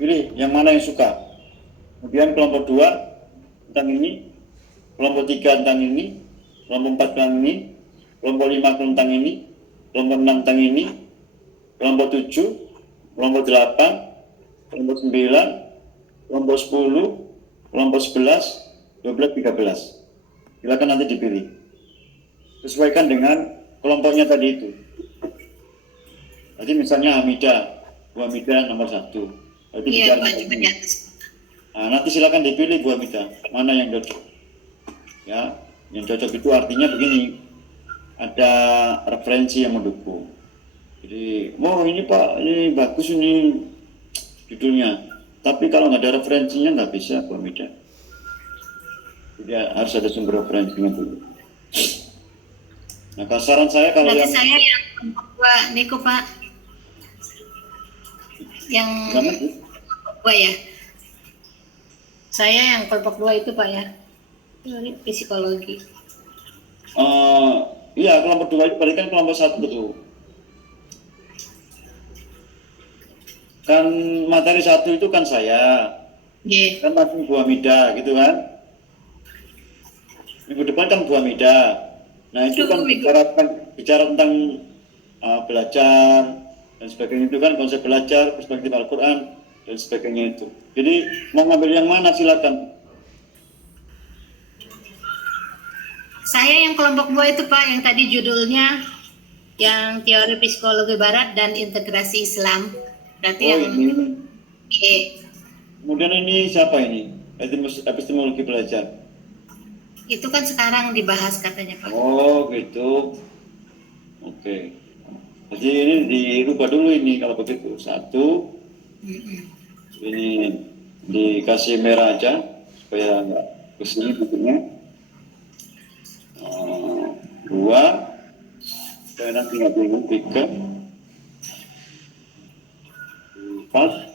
pilih yang mana yang suka. Kemudian kelompok 2 tentang ini, kelompok 3 tentang ini, kelompok 4 tentang ini, kelompok 5 tentang ini, kelompok 6 tentang ini, kelompok 7, kelompok 8, kelompok 9, kelompok 10, kelompok 11, 12, 13. Silakan nanti dipilih. Sesuaikan dengan kelompoknya tadi itu. Jadi misalnya Hamidah, Bu Hamidah nomor 1. Iya, Pak, cuma di atas. Nah, nanti silakan dipilih Bu Hamidah, mana yang cocok. Ya, yang cocok itu artinya begini, ada referensi yang mendukung. Jadi, oh ini Pak, ini bagus ini judulnya. Tapi kalau nggak ada referensinya nggak bisa Bu Hamidah. Jadi harus ada sumber referensinya dulu. Nah, saran saya kalau Berarti yang saya yang kelompok 2 Niko, Pak. Yang kelompok 2 ya. Saya yang kelompok 2 itu Pak ya. Teori psikologi. Iya, kelompok 2 itu berarti kan kelompok 1 betul. Kan materi 1 itu kan saya. Yeah. Kan masih Bu Hamidah gitu kan. Minggu depan kan Bu Hamidah. Nah itu kan bicara tentang belajar dan sebagainya, itu kan konsep belajar, perspektif Al-Quran dan sebagainya itu. Jadi mau ngambil yang mana silakan. Saya yang kelompok 2 itu Pak, yang tadi judulnya yang teori psikologi barat dan integrasi Islam. Berarti yang ini. Kemudian ini siapa ini? Epistemologi belajar. Itu kan sekarang dibahas katanya Pak. Oh gitu. Oke. Jadi ini dirubah dulu ini kalau begitu. 1. Ini dikasih merah aja supaya nggak kesini bentuknya. 2. Saya nanti nggak bingung. 3. 4.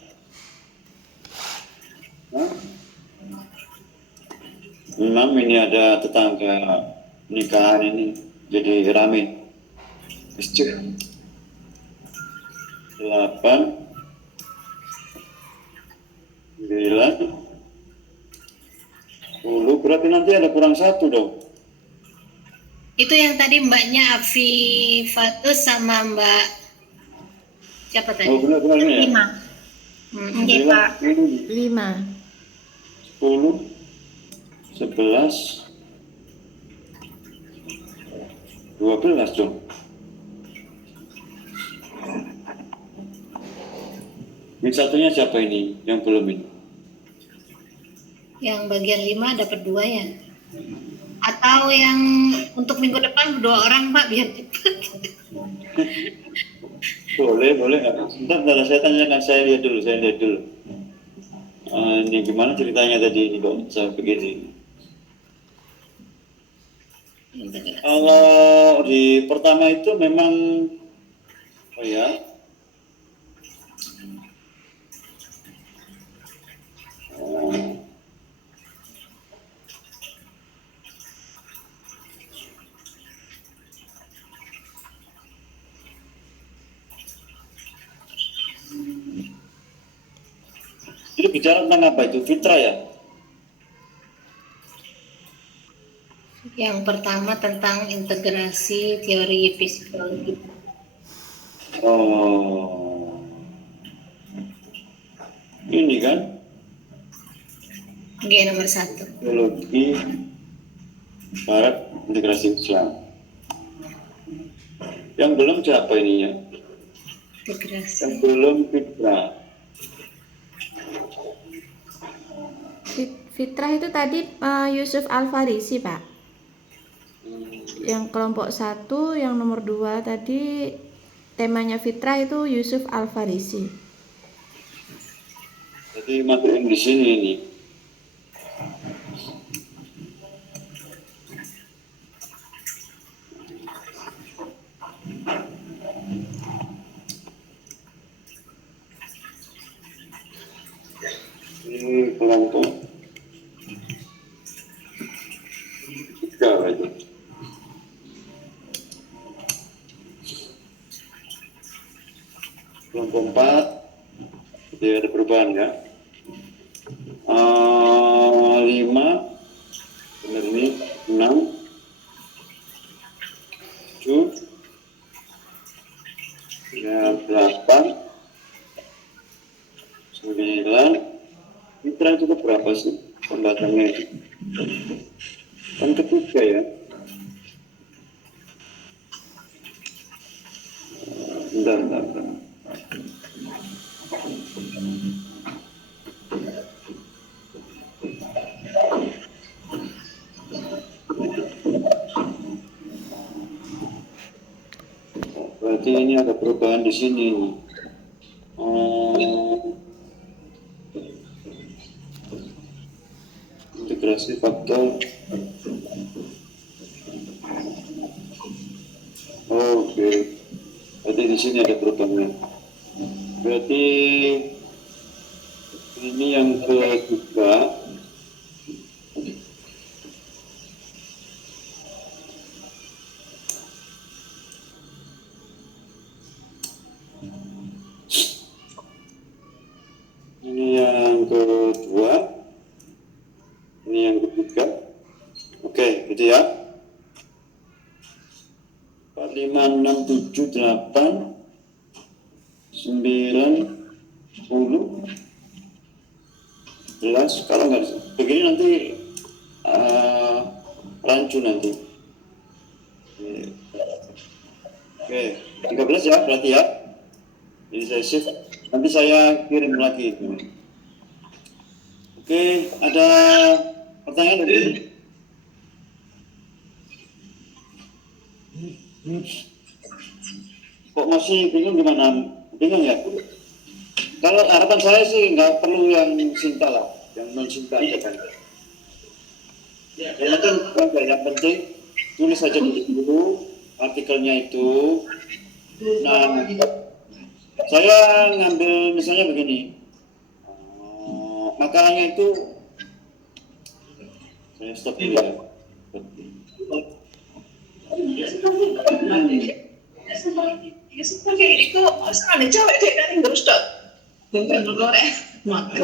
6. Ini ada tetangga nikahan ini jadi rame. 8. 9. 10. Berarti nanti ada kurang 1 dong. Itu yang tadi mbaknya Afifatus sama mbak siapa tadi? Oh benar ya? 5. Iya Pak. 5. 10. 11. 12 dong. Ini satunya siapa ini yang belum ini? Yang bagian 5 dapat 2 ya? Atau yang untuk minggu depan 2 orang Pak biar cepat. boleh nggak? Sebentar, saya tanyakan, saya lihat dulu. Ini gimana ceritanya tadi ini kok saya begini? Kalau di pertama itu memang itu bicara tentang apa itu? Fitrah ya? Yang pertama tentang integrasi teori psikologi. Ini kan? Oke, nomor 1. Teologi Barat integrasi Islam. Yang belum siapa ininya? Integrasi. Yang belum fitrah. Fitrah itu tadi Yusuf Al-Farisi Pak. Yang kelompok 1, yang nomor 2 tadi temanya fitrah itu Yusuf Al-Farisi. Jadi materi di sini ini. Ini kelompok 3 aja. Kelompok 4, jadi ada perubahan perubahan ya. 5, benar ini 6, 7, ya 8, 9. Mitra itu berapa sih pembahasannya itu? Kan ketiga ya. Bentar. Berarti ini ada perubahan di sini. Integrasi faktor. Oke. Berarti di sini ada perubahan. Berarti ini yang ketiga. Ini yang kedua. Ini yang ketiga. Oke, gitu ya. 4, 5, 6, 7, 8, 9, 10, 11. Kalau nggak begini nanti rancu nanti. Oke, 13 ya berarti ya. Jadi saya shift. Nanti saya kirim lagi itu. Oke, ada pertanyaan dari? Kok masih bingung gimana? Bingung ya? Kalau harapan saya sih nggak perlu yang cinta lah, yang non cinta aja kan. Yang penting tulis saja dulu artikelnya itu. Nah, saya ngambil misalnya begini, makalahnya itu saya stop dulu ya. Itu ada cewek dia dari terus dok. Bukan goreng makan.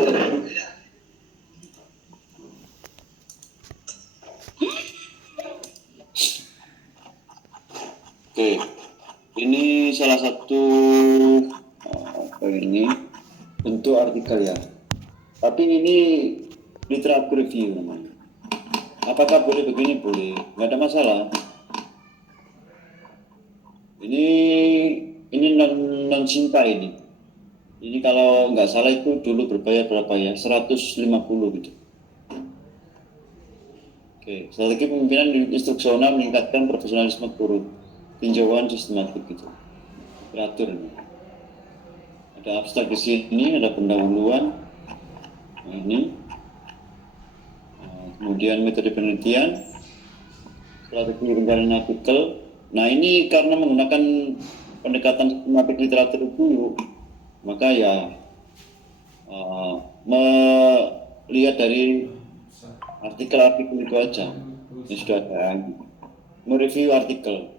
Oke, ini salah satu ini bentuk artikel ya. Tapi ini literatur review namanya. Apakah boleh begini? Boleh, nggak ada masalah. Ini non cinta ini. Ini kalau nggak salah itu dulu berbayar berapa ya? 150 gitu. Oke, strategi pemimpinan instruksional meningkatkan profesionalisme guru, tinjauan sistematik gitu. Teratur ini. Ada abstrak di sini, ada pendahuluan. Nah, ini. Kemudian metode penelitian, strategi pencarian artikel. Nah ini karena menggunakan pendekatan sistematik literatur itu, maka ya melihat dari artikel-artikel itu aja yang sudah ada, mereview artikel.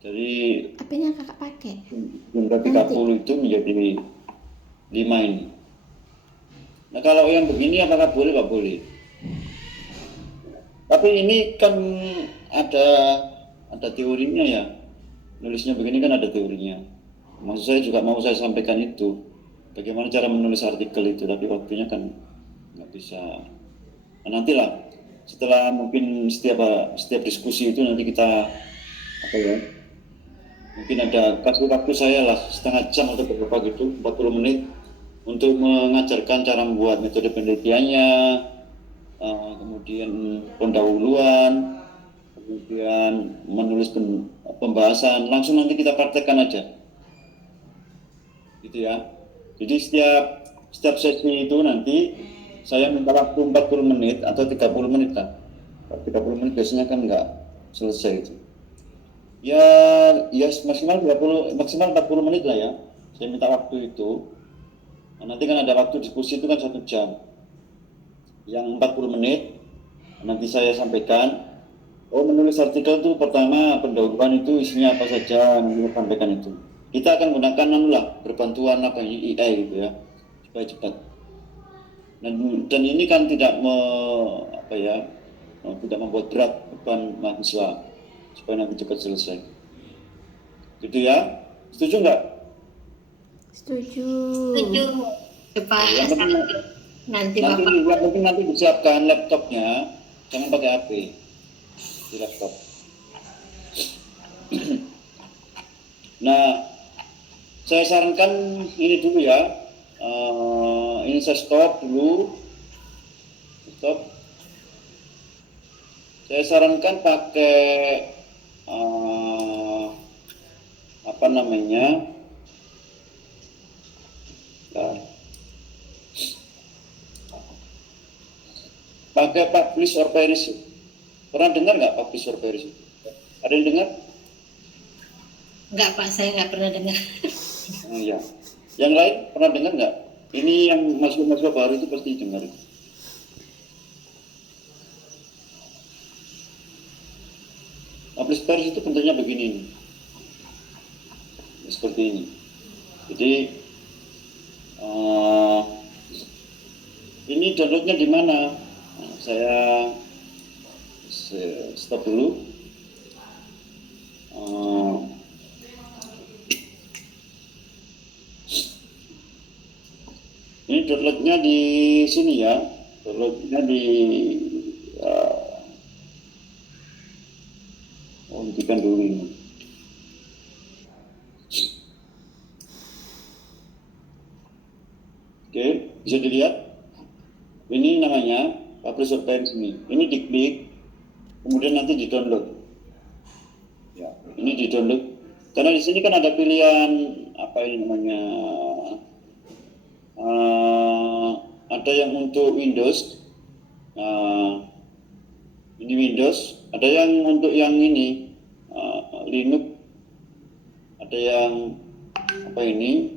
Jadi HP-nya kakak pakai. jumlah 30 itu menjadi 5 ini. Nah kalau yang begini apakah boleh? Pak boleh. Tapi ini kan ada teorinya ya. Nulisnya begini kan ada teorinya. Maksud saya juga mau saya sampaikan itu. Bagaimana cara menulis artikel itu, tapi waktunya kan nggak bisa. Nah, nantilah setelah mungkin setiap diskusi itu nanti kita mungkin ada kasih waktu saya lah setengah jam atau berapa gitu, 40 menit untuk mengajarkan cara membuat metode penelitiannya, kemudian pendahuluan, kemudian menulis pembahasan, langsung nanti kita praktekkan aja gitu ya. Jadi setiap sesi itu nanti saya minta waktu 40 menit atau 30 menit lah. 30 menit biasanya kan nggak selesai itu. Ya maksimal 40 menit lah ya. Saya minta waktu itu. Nah, nanti kan ada waktu diskusi itu kan 1 jam. Yang 40 menit nanti saya sampaikan. Menulis artikel itu pertama pendahuluan itu isinya apa saja yang kita sampaikan itu. Kita akan gunakan berbantuan AI gitu ya. supaya cepat. Dan ini kan tidak tidak membuat berat beban mahasiswa supaya nanti cepat selesai. Gitu ya? Setuju nggak? Setuju. Setuju. Pak, nanti Bapak. Yang penting nanti disiapkan laptopnya, jangan pakai HP di laptop. Nah, saya sarankan ini dulu ya. Ini saya stop dulu. Stop. Saya sarankan pakai apa namanya? Pakai publish or perish. Pernah dengar nggak publish or perish? Ada yang dengar? Enggak Pak, saya nggak pernah dengar. Oh iya. Yang lain pernah dengar nggak? Ini yang mahasiswa baru itu pasti dengar. Publish perish itu bentuknya begini nih. Seperti ini. Jadi ini downloadnya di mana? Nah, saya stop dulu. Ini downloadnya di sini ya. Downloadnya di hentikan dulu ini. Oke, bisa dilihat. Ini namanya publish or perish ini. Ini diklik, kemudian nanti di-download. Ya, ini di-download. Karena di sini kan ada pilihan apa ini namanya? Ada yang untuk Windows. Ini Windows. Ada yang untuk yang ini Linux. Ada yang apa ini?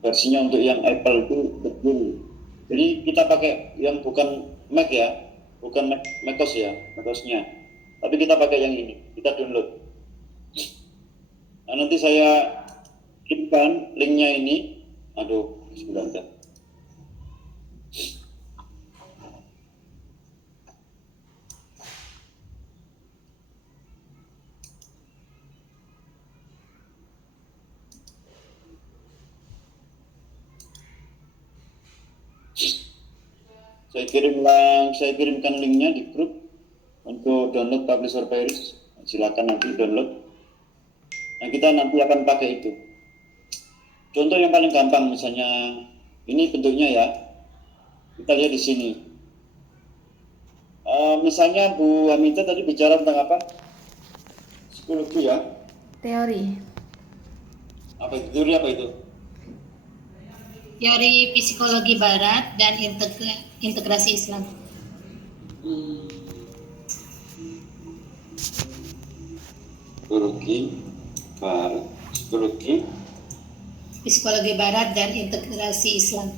Versinya untuk yang Apple itu betul. Jadi kita pakai yang bukan Mac ya, bukan MacOS ya, MacOS-nya. Tapi kita pakai yang ini, kita download. Nah, nanti saya kirimkan linknya ini. Aduh, sebentar. Saya kirimkan linknya di grup untuk download publish or perish. Silakan nanti download. Nah, kita nanti akan pakai itu. Contoh yang paling gampang misalnya ini bentuknya ya. Kita lihat di sini. Misalnya Bu Hamida tadi bicara tentang apa? Psikologi ya. Teori. Apa itu? Teori apa itu? Teori psikologi barat dan integrasi Islam. Psikologi barat dan integrasi Islam.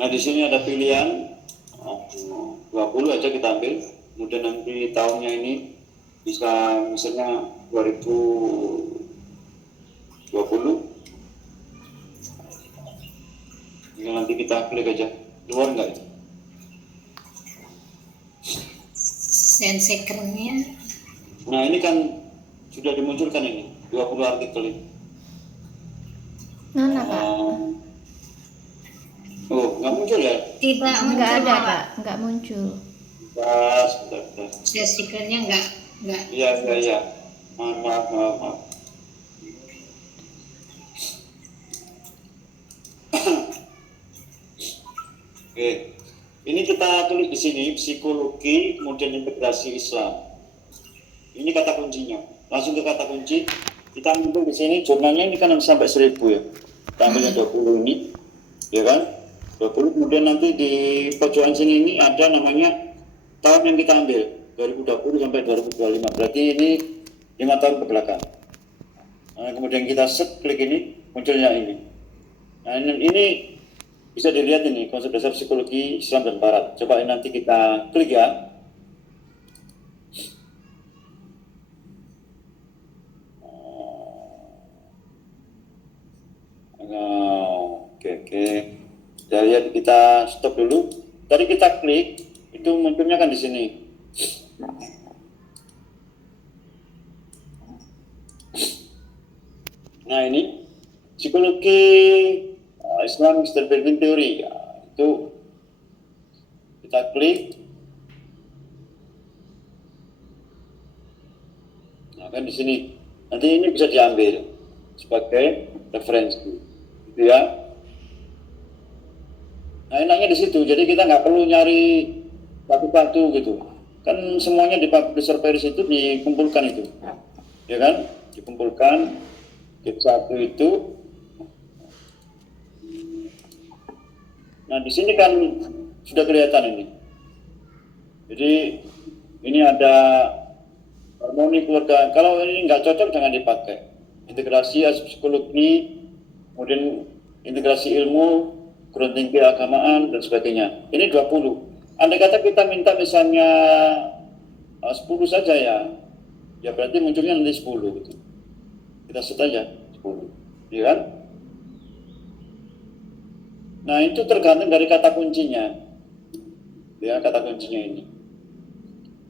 Nah, di sini ada pilihan 20 aja kita ambil. Kemudian nanti tahunnya ini bisa misalnya 2020. Tinggal nanti kita klik aja. Keluar nggak itu? Sensekernya. Nah, ini kan sudah dimunculkan ini 20 artikel ini. Mana Pak? Oh, nggak muncul ya? Tidak muncul. Enggak ada Pak, enggak muncul. Sebentar. Sensekernya enggak. Iya. Maaf. Oke, ini kita tulis di sini psikologi kemudian integrasi Islam. Ini kata kuncinya. Langsung ke kata kunci. Kita ambil di sini jurnalnya ini kan sampai 1000 ya. Kita ambilnya 20 ini, ya kan? 20. Kemudian nanti di pojokan sini ini ada namanya tahun yang kita ambil 2020 sampai 2025. Berarti ini 5 tahun ke belakang. Nah, kemudian kita klik ini munculnya ini. Nah, ini bisa dilihat ini konsep dasar psikologi Islam dan Barat. Coba nanti kita klik ya. Oke. Jadi kita stop dulu. Tadi kita klik, itu munculnya kan di sini. Nah ini psikologi Islam Mr. Berlin Theory, ya, itu kita klik. Nah kan di sini nanti ini bisa diambil sebagai referensi, gitu ya. Nah enaknya di situ, jadi kita nggak perlu nyari satu-satu gitu. Kan semuanya di Publisher Paris itu dikumpulkan itu, ya kan? Dikumpulkan di satu itu. Nah di sini kan sudah kelihatan ini. Jadi ini ada harmoni keluarga. Kalau ini nggak cocok jangan dipakai. Integrasi psikologi, kemudian integrasi ilmu, perguruan tinggi keagamaan dan sebagainya. Ini 20. Andai kata kita minta misalnya 10 saja ya berarti munculnya nanti 10 gitu. Kita set aja 10, ya kan? Nah itu tergantung dari kata kuncinya, ya kata kuncinya ini.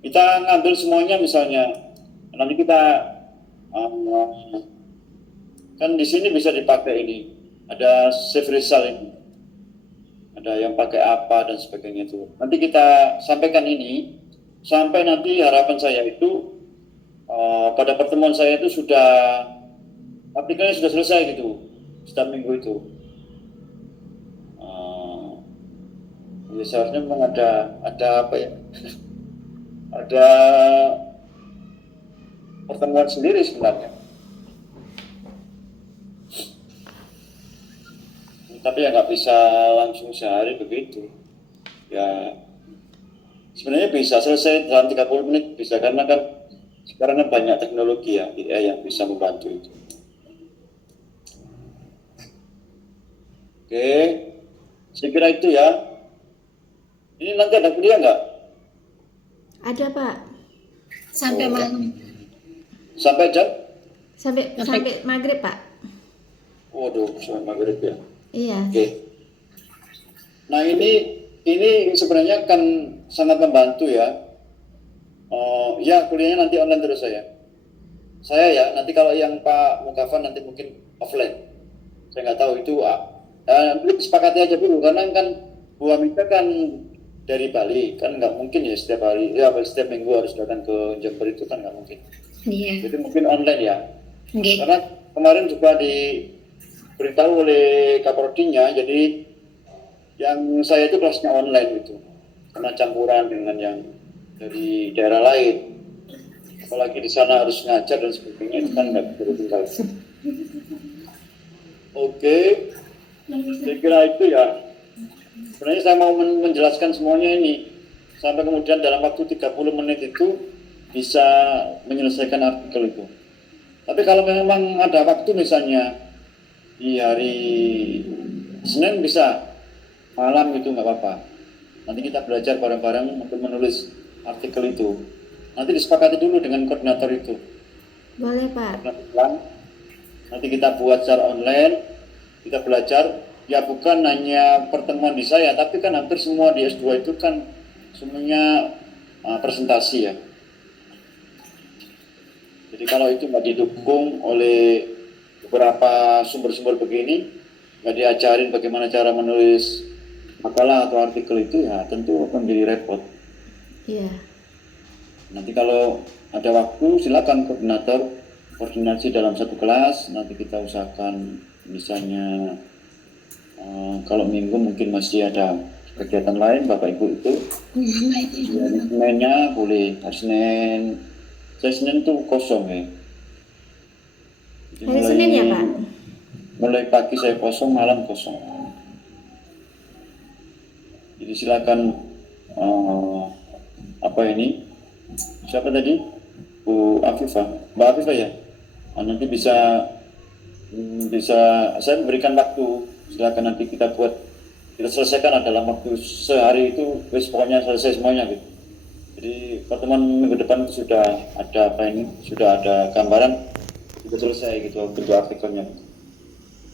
Kita ngambil semuanya misalnya, nanti kita kan di sini bisa dipakai ini, ada save result ini. Ada yang pakai apa dan sebagainya itu. Nanti kita sampaikan ini sampai nanti harapan saya itu pada pertemuan saya itu sudah aplikasinya sudah selesai gitu setiap minggu itu. Ya seharusnya memang ada apa ya? Ada pertemuan sendiri sebenarnya. Tapi ya nggak bisa langsung sehari begitu. Ya sebenarnya bisa selesai dalam 30 menit bisa, karena kan sekarang kan banyak teknologi ya AI yang bisa membantu itu. Oke, saya kira itu ya. Ini nanti ada kuliah nggak? Ada, Pak. Sampai malam. Sampai jam? Sampai maghrib, Pak. Waduh, sampai maghrib ya. Iya. Oke. Nah ini sebenarnya kan sangat membantu ya. Ya kuliahnya nanti online terus saya ya. Nanti kalau yang Pak Mukafan nanti mungkin offline. Saya nggak tahu itu. Nanti sepakati aja dulu, karena kan Bu Amita kan dari Bali, kan nggak mungkin ya setiap hari, ya setiap minggu harus datang ke Jember, itu kan nggak mungkin. Iya. Jadi mungkin online ya. Oke. Karena kemarin juga diberitahu oleh Kaprodinya, jadi yang saya itu kelasnya online gitu, karena campuran dengan yang dari daerah lain. Apalagi di sana harus ngajar dan sebagainya, itu kan nggak bisa tinggal. Oke, saya kira itu ya. Sebenarnya saya mau menjelaskan semuanya ini sampai kemudian dalam waktu 30 menit itu bisa menyelesaikan artikel itu. Tapi kalau memang ada waktu misalnya di hari Senin bisa malam itu nggak apa-apa. Nanti kita belajar bareng-bareng untuk menulis artikel itu. Nanti disepakati dulu dengan koordinator itu. Boleh, Pak. Nanti kita buat secara online, kita belajar. Ya bukan hanya pertemuan di saya, tapi kan hampir semua di S2 itu kan semuanya presentasi ya. Jadi kalau itu nggak didukung oleh beberapa sumber-sumber begini, nggak diajarin bagaimana cara menulis makalah atau artikel itu, ya tentu akan jadi repot. Iya. Nanti kalau ada waktu silakan koordinasi dalam satu kelas. Nanti kita usahakan misalnya kalau minggu mungkin masih ada kegiatan lain Bapak Ibu itu. Hari Seninnya boleh, hari Senin itu kosong ya. Jadi Hari Senin ya, Pak? Mulai pagi saya kosong, malam kosong. Jadi silakan apa ini? Siapa tadi? Bu Afifah, Mbak Afifah ya. Nanti bisa saya memberikan waktu. Silakan nanti kita selesaikan dalam waktu sehari itu, pokoknya selesai semuanya gitu. Jadi pertemuan minggu depan sudah ada sudah ada gambaran, sudah selesai gitu bentuk artikelnya.